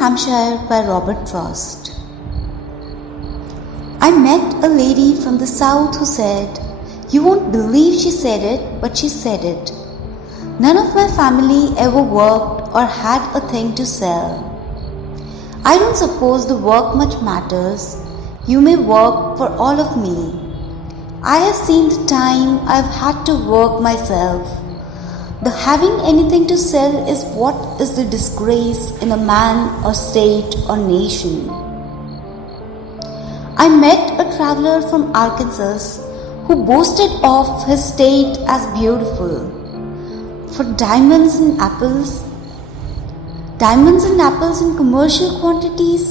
Hampshire by Robert Frost. I met a lady from the south who said, "You won't believe she said it, but she said it. None of my family ever worked or had a thing to sell. I don't suppose the work much matters. You may work for all of me. I have seen the time I've had to work myself. The having anything to sell is what is the disgrace in a man or state or nation." I met a traveler from Arkansas who boasted of his state as beautiful. For diamonds and apples in commercial quantities?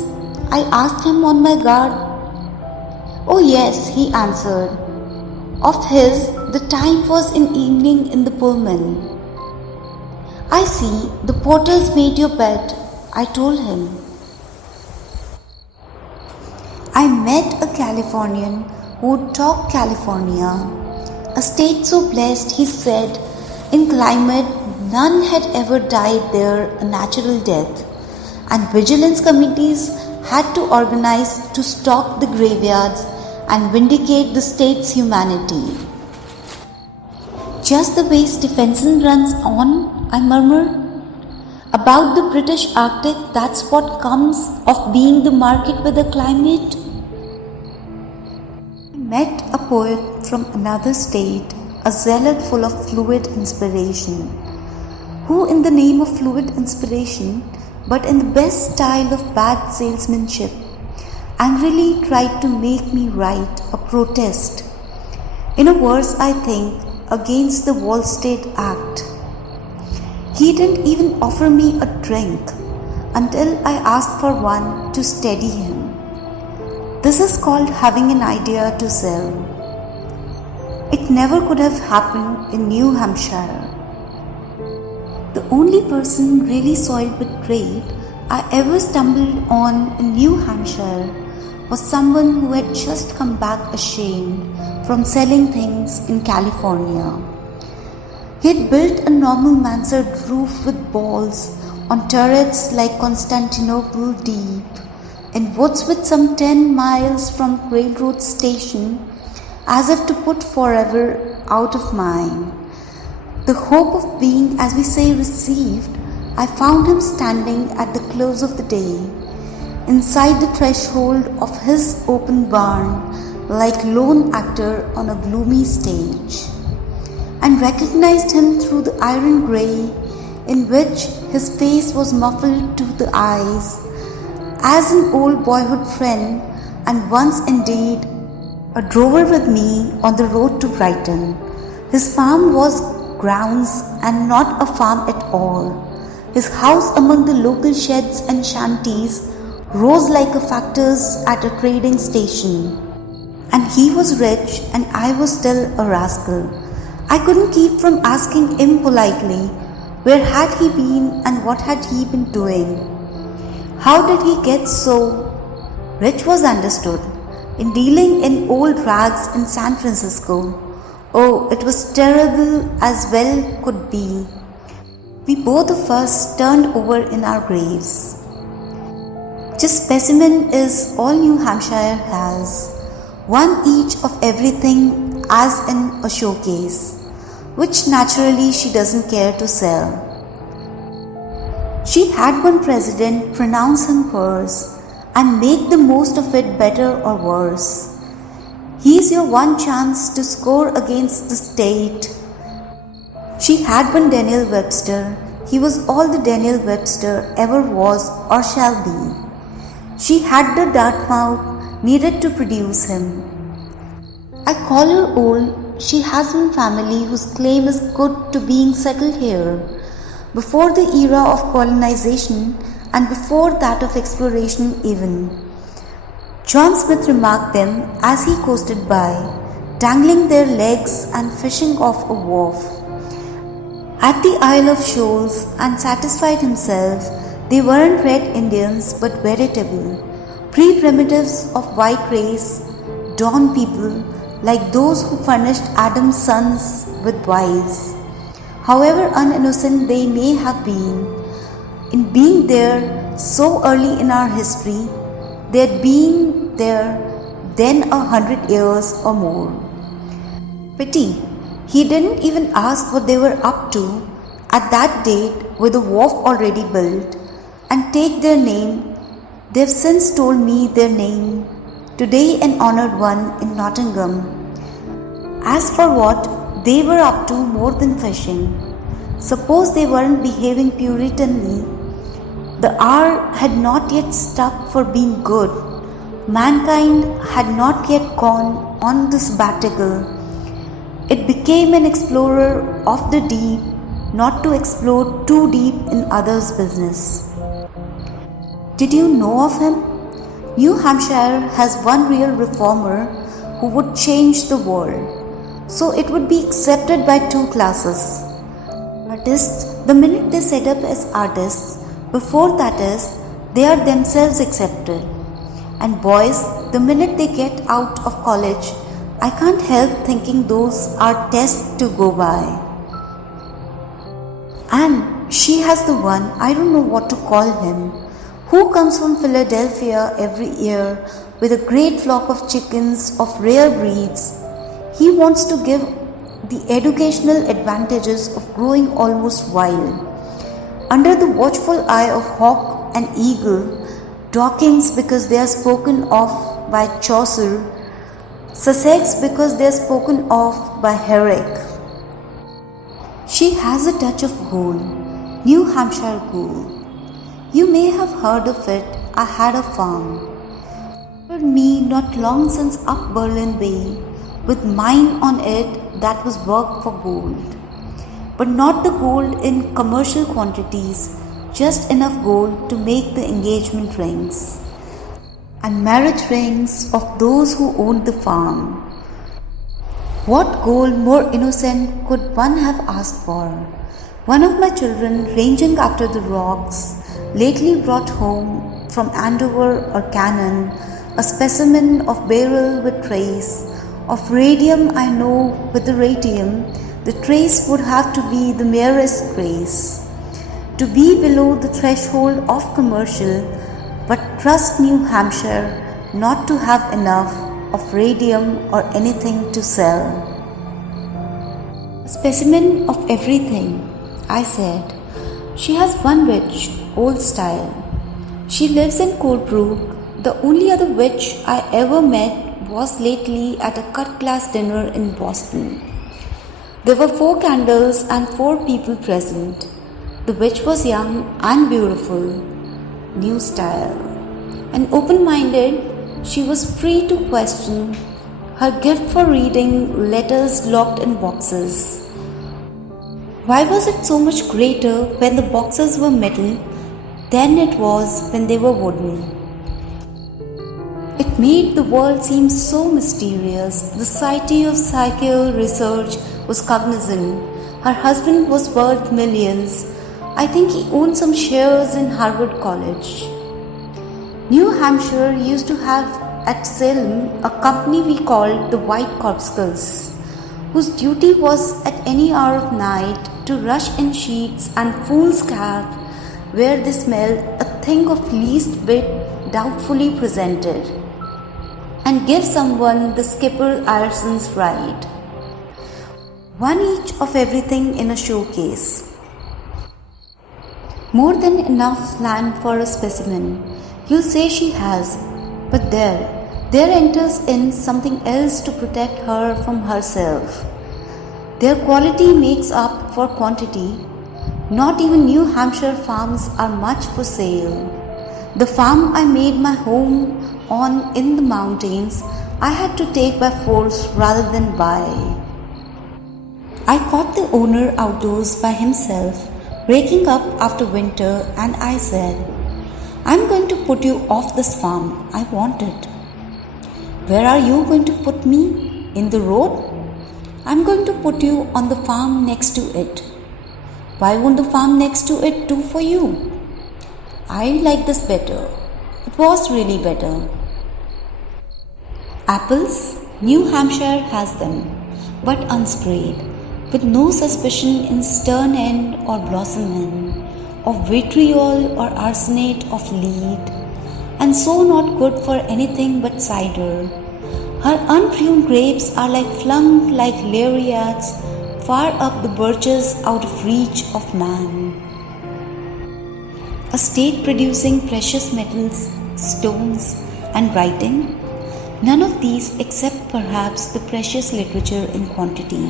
I asked him on my guard. "Oh yes," he answered. Of his, the time was in evening in the Pullman. "I see, the porters made your bed," I told him. I met a Californian who would talk California, a state so blessed, he said, in climate none had ever died there a natural death, and vigilance committees had to organize to stock the graveyards and vindicate the state's humanity. "Just the way Stephenson runs on," I murmured. "About the British Arctic, that's what comes of being the market with the climate." I met a poet from another state, a zealot full of fluid inspiration, who in the name of fluid inspiration, but in the best style of bad salesmanship, angrily tried to make me write a protest, in a verse I think, against the Volstead Act. He didn't even offer me a drink until I asked for one to steady him. This is called having an idea to sell. It never could have happened in New Hampshire. The only person really soiled with trade I ever stumbled on in New Hampshire was someone who had just come back ashamed from selling things in California. He had built a normal mansard roof with balls on turrets like Constantinople deep, in woods with some 10 miles from railroad station, as if to put forever out of mind. The hope of being, as we say, received, I found him standing at the close of the day, inside the threshold of his open barn, like lone actor on a gloomy stage, and recognized him through the iron grey in which his face was muffled to the eyes, as an old boyhood friend, and once indeed a drover with me on the road to Brighton. His farm was grounds and not a farm at all. His house among the local sheds and shanties rose like a factor's at a trading station. And he was rich and I was still a rascal. I couldn't keep from asking impolitely, where had he been and what had he been doing? How did he get so rich was understood. In dealing in old rags in San Francisco. Oh, it was terrible as well could be. We both of us turned over in our graves. Just specimen is all New Hampshire has, one each of everything as in a showcase, which naturally she doesn't care to sell. She had one president pronounce him hers and make the most of it better or worse. He's your one chance to score against the state. She had one Daniel Webster. He was all the Daniel Webster ever was or shall be. She had the Dartmouth needed to produce him. I call her old. She has one family whose claim is good to being settled here, before the era of colonization and before that of exploration even. John Smith remarked them as he coasted by, dangling their legs and fishing off a wharf. At the Isle of Shoals, and satisfied himself they weren't red Indians but veritable, pre-primitives of white race, dawn people like those who furnished Adam's sons with wives. However uninnocent they may have been, in being there so early in our history, they had been there then 100 years or more. Pity, he didn't even ask what they were up to at that date with the wharf already built, and take their name. They've since told me their name, today an honoured one in Nottingham. As for what they were up to more than fishing, suppose they weren't behaving puritanly. The hour had not yet struck for being good. Mankind had not yet gone on the sabbatical. It became an explorer of the deep, not to explore too deep in others' business. Did you know of him? New Hampshire has one real reformer who would change the world. So it would be accepted by two classes. Artists, the minute they set up as artists, before that is, they are themselves accepted. And boys, the minute they get out of college, I can't help thinking those are tests to go by. And she has the one, I don't know what to call him, who comes from Philadelphia every year with a great flock of chickens of rare breeds. He wants to give the educational advantages of growing almost wild. Under the watchful eye of hawk and eagle, Dorkings because they are spoken of by Chaucer, Sussex because they are spoken of by Herrick. She has a touch of gold, New Hampshire gold. You may have heard of it. I had a farm. For me, not long since up Berlin Way, with mine on it that was worked for gold. But not the gold in commercial quantities, just enough gold to make the engagement rings and marriage rings of those who owned the farm. What gold more innocent could one have asked for? One of my children, ranging after the rocks, lately brought home from Andover or Cannon a specimen of beryl with trace. Of radium I know with the radium, the trace would have to be the merest grace. To be below the threshold of commercial, but trust New Hampshire not to have enough of radium or anything to sell. A specimen of everything, I said. She has one witch, old style. She lives in Coldbrook. The only other witch I ever met was lately at a cut-class dinner in Boston. There were 4 candles and 4 people present. The witch was young and beautiful, new style, and open-minded. She was free to question. Her gift for reading letters locked in boxes. Why was it so much greater when the boxes were metal than it was when they were wooden? It made the world seem so mysterious. The Society of Psychical Research was cognizant. Her husband was worth millions. I think he owned some shares in Harvard College. New Hampshire used to have at Salem a company we called the White Corpuscles, whose duty was at any hour of night to rush in sheets and foolscap where they smelled a thing of least bit doubtfully presented, and give someone the skipper Ireson's ride. One each of everything in a showcase. More than enough land for a specimen. You'll say she has, but there enters in something else to protect her from herself. Their quality makes up for quantity. Not even New Hampshire farms are much for sale. The farm I made my home on in the mountains, I had to take by force rather than buy. I caught the owner outdoors by himself, breaking up after winter, and I said, I'm going to put you off this farm. I want it. Where are you going to put me? In the road? I'm going to put you on the farm next to it. Why won't the farm next to it do for you? I like this better. It was really better. Apples? New Hampshire has them, but unsprayed, with no suspicion in stern end or blossom end, of vitriol or arsenate of lead, and so not good for anything but cider. Her unpruned grapes are flung like lariats far up the birches out of reach of man. A state producing precious metals, stones, and writing, none of these except perhaps the precious literature in quantity,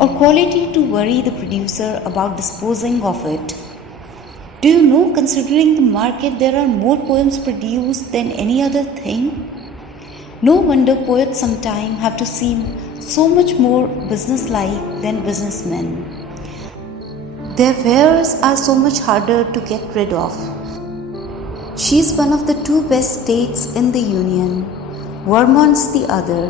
or quality to worry the producer about disposing of it. Do you know, considering the market, there are more poems produced than any other thing? No wonder poets sometimes have to seem so much more businesslike than businessmen. Their wares are so much harder to get rid of. She's one of the two best states in the Union, Vermont's the other,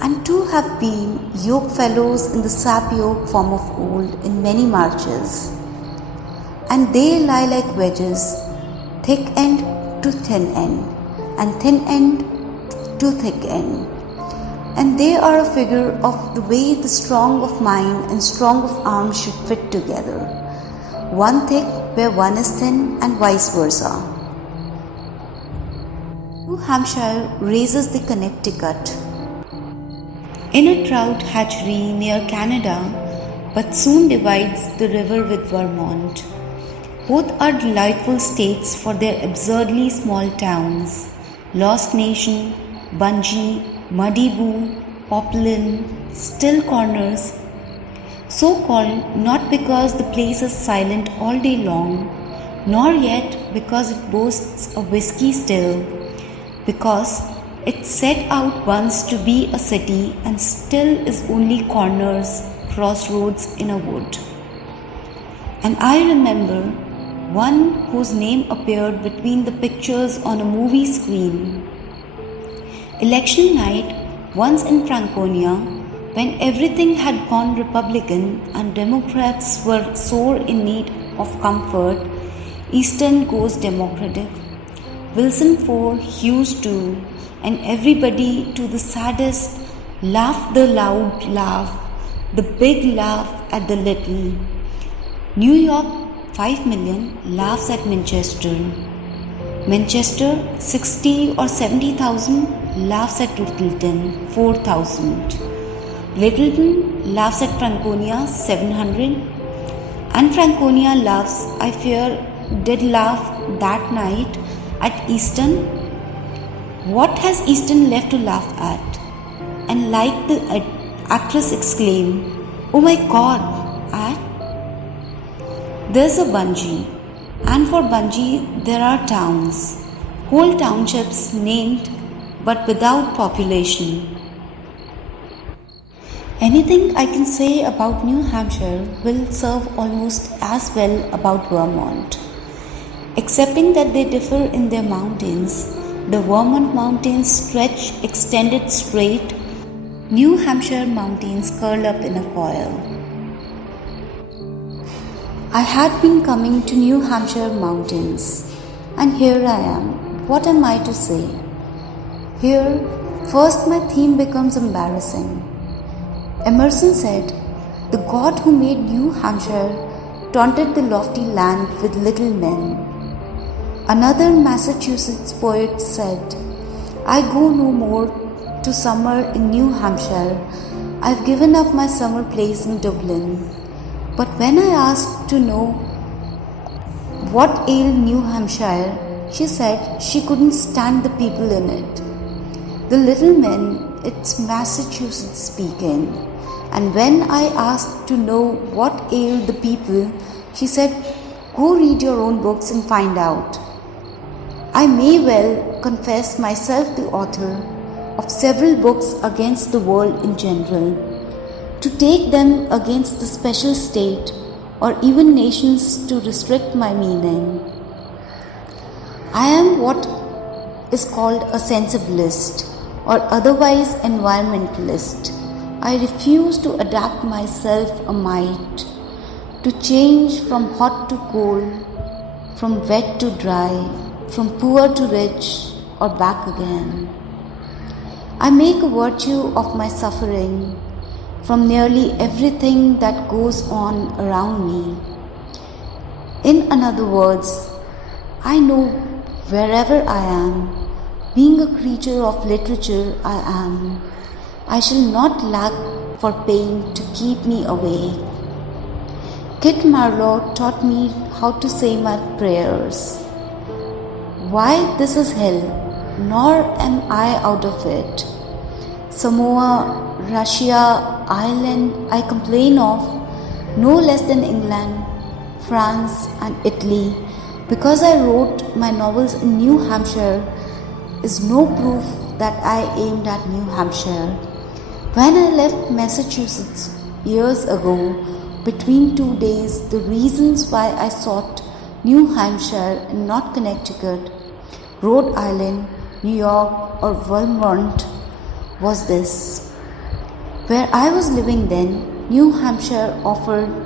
and two have been yoke fellows in the sap yoke form of old in many marches. And they lie like wedges, thick end to thin end, and thin end to thick end. And they are a figure of the way the strong of mind and strong of arm should fit together, one thick where one is thin and vice versa. New Hampshire raises the Connecticut in a trout hatchery near Canada, but soon divides the river with Vermont. Both are delightful states for their absurdly small towns: Lost Nation, Bungee, Muddy Boo, Poplin, Still Corners. So called not because the place is silent all day long, nor yet because it boasts a whiskey still, because it set out once to be a city and still is only corners, crossroads in a wood. And I remember one whose name appeared between the pictures on a movie screen. Election night, once in Franconia, when everything had gone Republican and Democrats were sore in need of comfort, Eastern goes Democratic, Wilson 4, Hughes 2, and everybody to the saddest laughed the loud laugh, the big laugh at the little. New York 5 million laughs at Manchester. Manchester 60 or 70,000 laughs at Littleton 4,000. Littleton laughs at Franconia 700. And Franconia laughs, I fear, did laugh that night at Easton. What has Easton left to laugh at? And like the actress exclaimed, "Oh my God, at?" There's a Bungee, and for Bungee there are towns, whole townships named but without population. Anything I can say about New Hampshire will serve almost as well about Vermont, excepting that they differ in their mountains. The Vermont mountains stretch extended straight. New Hampshire mountains curl up in a coil. I had been coming to New Hampshire mountains, and here I am. What am I to say? Here, first my theme becomes embarrassing. Emerson said, "The God who made New Hampshire taunted the lofty land with little men." Another Massachusetts poet said, "I go no more to summer in New Hampshire. I've given up my summer place in Dublin." But when I asked to know what ailed New Hampshire, she said she couldn't stand the people in it. The little men, it's Massachusetts speaking. And when I asked to know what ailed the people, she said, "Go read your own books and find out." I may well confess myself the author of several books against the world in general. To take them against the special state or even nations to restrict my meaning. I am what is called a sensibilist or otherwise environmentalist. I refuse to adapt myself a mite, to change from hot to cold, from wet to dry, from poor to rich or back again. I make a virtue of my suffering from nearly everything that goes on around me. In other words, I know wherever I am, being a creature of literature I am, I shall not lack for pain to keep me away. Kit Marlowe taught me how to say my prayers. Why this is hell, nor am I out of it. Samoa, Russia, Ireland I complain of, no less than England, France and Italy, because I wrote my novels in New Hampshire, is no proof that I aimed at New Hampshire. When I left Massachusetts years ago, between 2 days, the reasons why I sought New Hampshire and not Connecticut, Rhode Island, New York or Vermont was this. Where I was living then, New Hampshire offered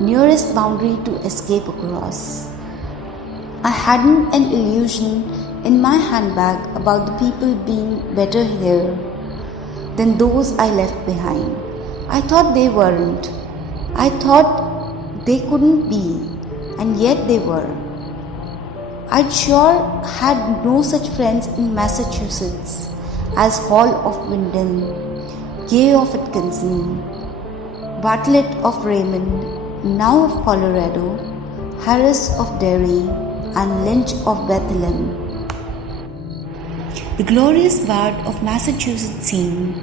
nearest boundary to escape across. I hadn't an illusion in my handbag about the people being better here than those I left behind. I thought they weren't. I thought they couldn't be, and yet they were. I'd sure had no such friends in Massachusetts as Hall of Wyndham, Gay of Atkinson, Bartlett of Raymond, now of Colorado, Harris of Derry, and Lynch of Bethlehem. The glorious bard of Massachusetts seemed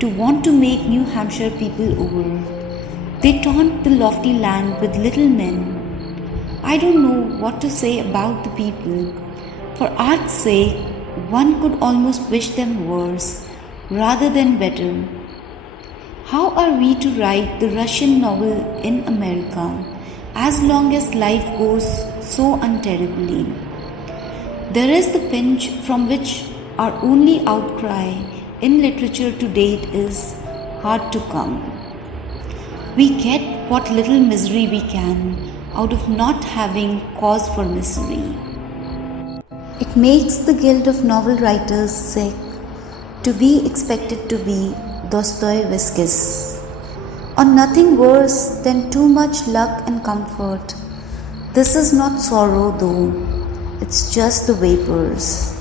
to want to make New Hampshire people over. They taunt the lofty land with little men. I don't know what to say about the people. For art's sake, one could almost wish them worse rather than better. How are we to write the Russian novel in America as long as life goes so unterribly? There is the pinch from which our only outcry in literature to date is hard to come. We get what little misery we can out of not having cause for misery. It makes the guild of novel writers sick to be expected to be Dostoevsky's, or nothing worse than too much luck and comfort. This is not sorrow though, it's just the vapors.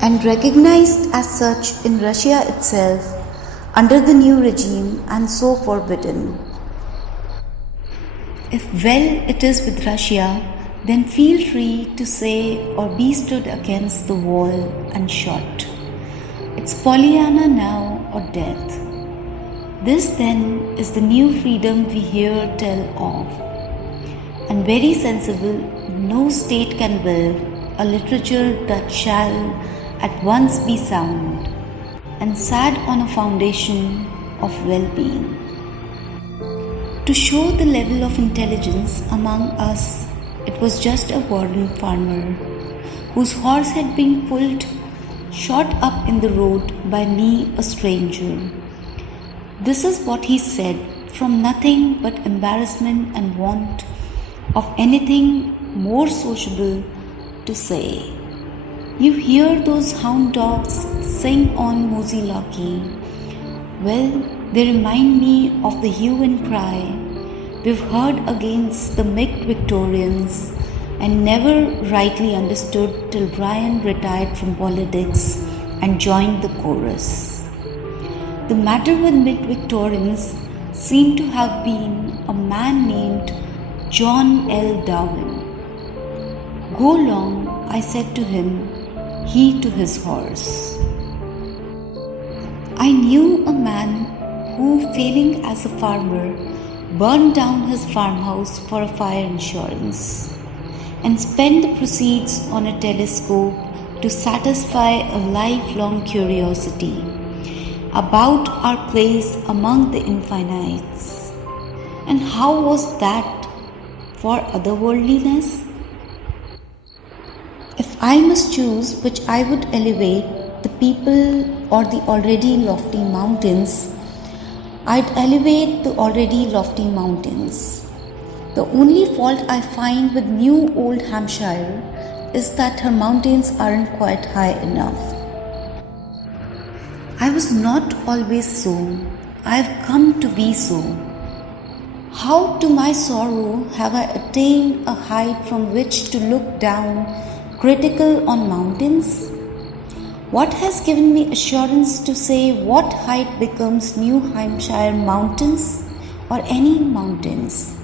And recognized as such in Russia itself under the new regime and so forbidden. If well it is with Russia, then feel free to say or be stood against the wall and shot. It's Pollyanna now or death. This then is the new freedom we hear tell of. And very sensible, no state can build a literature that shall at once be sound and sad on a foundation of well-being. To show the level of intelligence among us, it was just a warden farmer whose horse had been pulled short up in the road by me, a stranger. This is what he said, from nothing but embarrassment and want of anything more sociable to say. You hear those hound dogs sing on Mosey Locky. Well, they remind me of the hue and cry we've heard against the mixed Victorians and never rightly understood till Brian retired from politics and joined the chorus. The matter with mid-Victorians seemed to have been a man named John L. Darwin. Go long, I said to him, he to his horse. I knew a man who, failing as a farmer, burned down his farmhouse for a fire insurance and spent the proceeds on a telescope to satisfy a lifelong curiosity about our place among the infinites. And how was that for otherworldliness? If I must choose which I would elevate, the people or the already lofty mountains, I'd elevate the already lofty mountains. The only fault I find with new old Hampshire is that her mountains aren't quite high enough. I was not always so. I've come to be so. How to my sorrow have I attained a height from which to look down, critical on mountains? What has given me assurance to say what height becomes New Hampshire mountains or any mountains?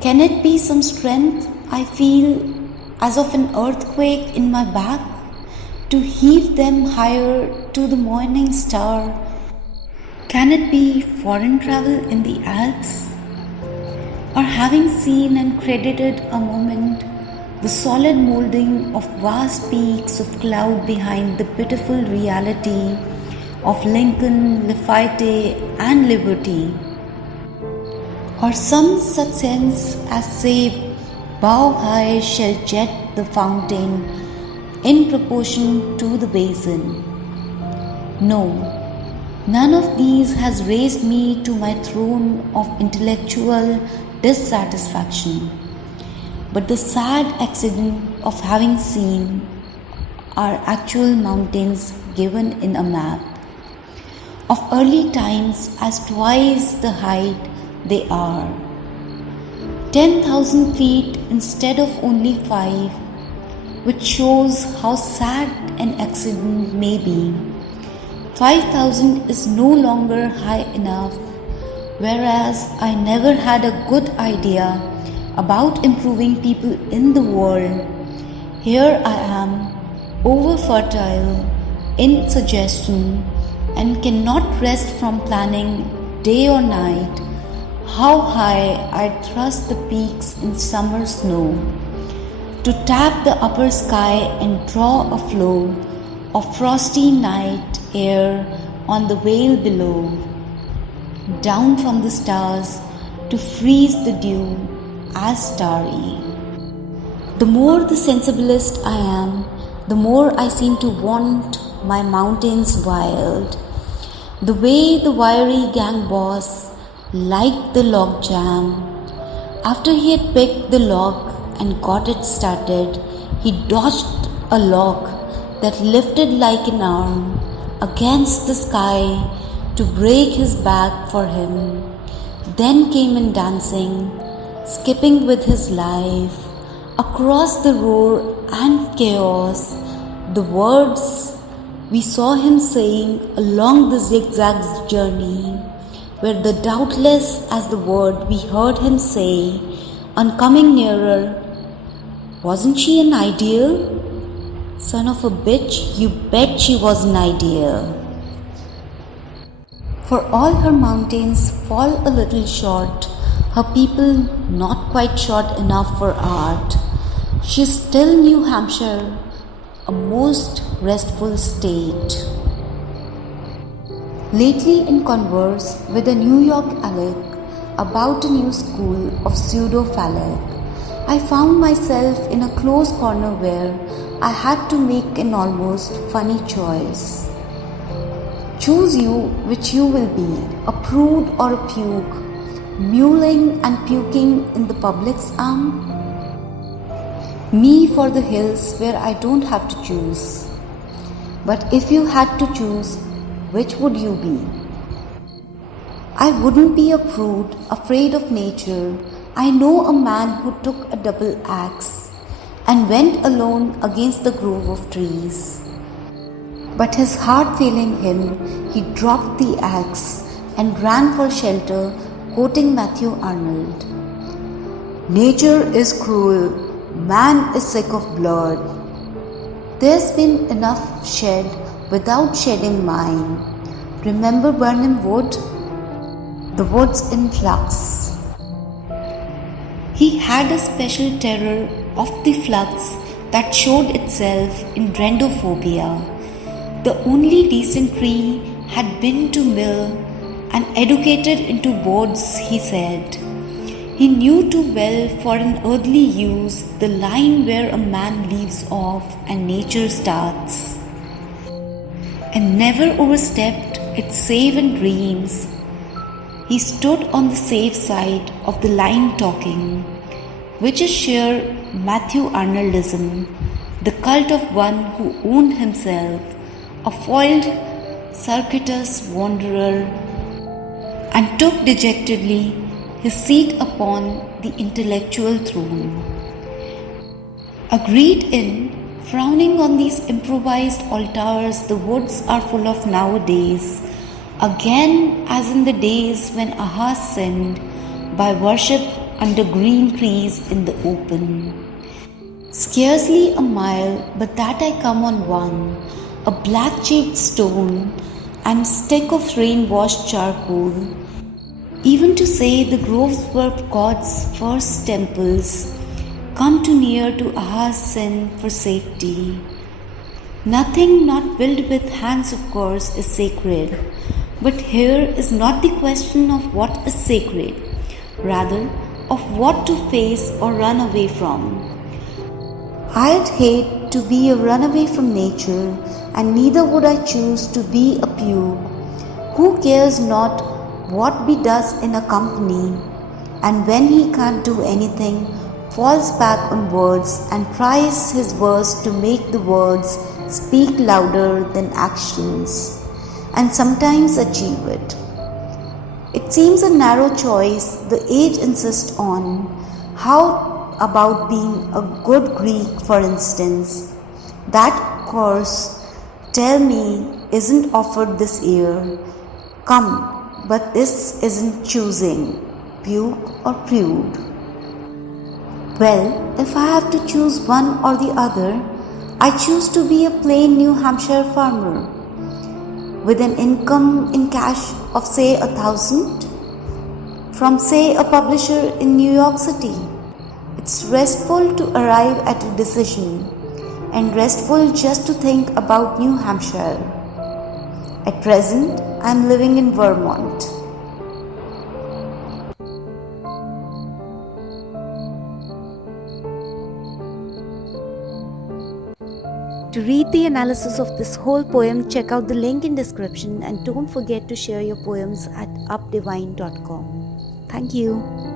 Can it be some strength I feel as of an earthquake in my back to heave them higher to the morning star? Can it be foreign travel in the Alps? Or having seen and credited a moment the solid moulding of vast peaks of cloud behind the pitiful reality of Lincoln, Lafayette and Liberty? Or some such sense as say, bow high shall jet the fountain in proportion to the basin. No, none of these has raised me to my throne of intellectual dissatisfaction, but the sad accident of having seen our actual mountains given in a map of early times as twice the height they are, 10,000 feet instead of only 5, which shows how sad an accident may be. 5,000 is no longer high enough, whereas I never had a good idea about improving people in the world. Here I am, over fertile in suggestion, and cannot rest from planning day or night how high I'd thrust the peaks in summer snow, to tap the upper sky and draw a flow of frosty night air on the vale below, down from the stars to freeze the dew as starry. The more the sensibilist I am, the more I seem to want my mountains wild. The way the wiry gang boss liked the log jam. After he had picked the log and got it started, he dodged a log that lifted like an arm against the sky to break his back for him, then came in dancing, skipping with his life, across the roar and chaos, the words we saw him saying along the zigzag journey were the doubtless as the word we heard him say on coming nearer, "Wasn't she an ideal? Son of a bitch, you bet she was an ideal." For all her mountains fall a little short, her people not quite short enough for art, she is still New Hampshire, a most restful state. Lately, in converse with a New York aleck about a new school of pseudo-phallic, I found myself in a close corner where I had to make an almost funny choice. Choose you which you will be, a prude or a puke, mewling and puking in the public's arm? Me for the hills where I don't have to choose. But if you had to choose, which would you be? I wouldn't be a prude, afraid of nature. I know a man who took a double axe and went alone against the grove of trees. But his heart failing him, he dropped the axe and ran for shelter, quoting Matthew Arnold. "Nature is cruel, man is sick of blood. There's been enough shed without shedding mine. Remember Burnham Wood? The woods in flux." He had a special terror of the flux that showed itself in dendrophobia. The only decent tree had been to mill and educated into boards, he said. He knew too well for an earthly use the line where a man leaves off and nature starts, and never overstepped it save in dreams. He stood on the safe side of the line talking, which is sheer Matthew Arnoldism, the cult of one who owned himself, a foiled circuitous wanderer, and took dejectedly his seat upon the intellectual throne. Agreed in, frowning on these improvised altars the woods are full of nowadays, again as in the days when Ahaz sinned, by worship under green trees in the open. Scarcely a mile, but that I come on one, a black-cheeked stone and stick of rain-washed charcoal, even to say the groves were God's first temples, come too near to Ahaz's sin for safety. Nothing not built with hands, of course, is sacred, but here is not the question of what is sacred, rather of what to face or run away from. I'd hate to be a runaway from nature, and neither would I choose to be a pube who cares not what he does in a company, and when he can't do anything, falls back on words and tries his worst to make the words speak louder than actions, and sometimes achieve it. It seems a narrow choice the age insists on. How about being a good Greek, for instance? That course, tell me, isn't offered this year. Come, but this isn't choosing, puke or prude. Well, if I have to choose one or the other, I choose to be a plain New Hampshire farmer with an income in cash of say 1,000 from say a publisher in New York City. It's restful to arrive at a decision and restful just to think about New Hampshire. At present, I'm living in Vermont. To read the analysis of this whole poem, check out the link in description and don't forget to share your poems at UpDivine.com. Thank you.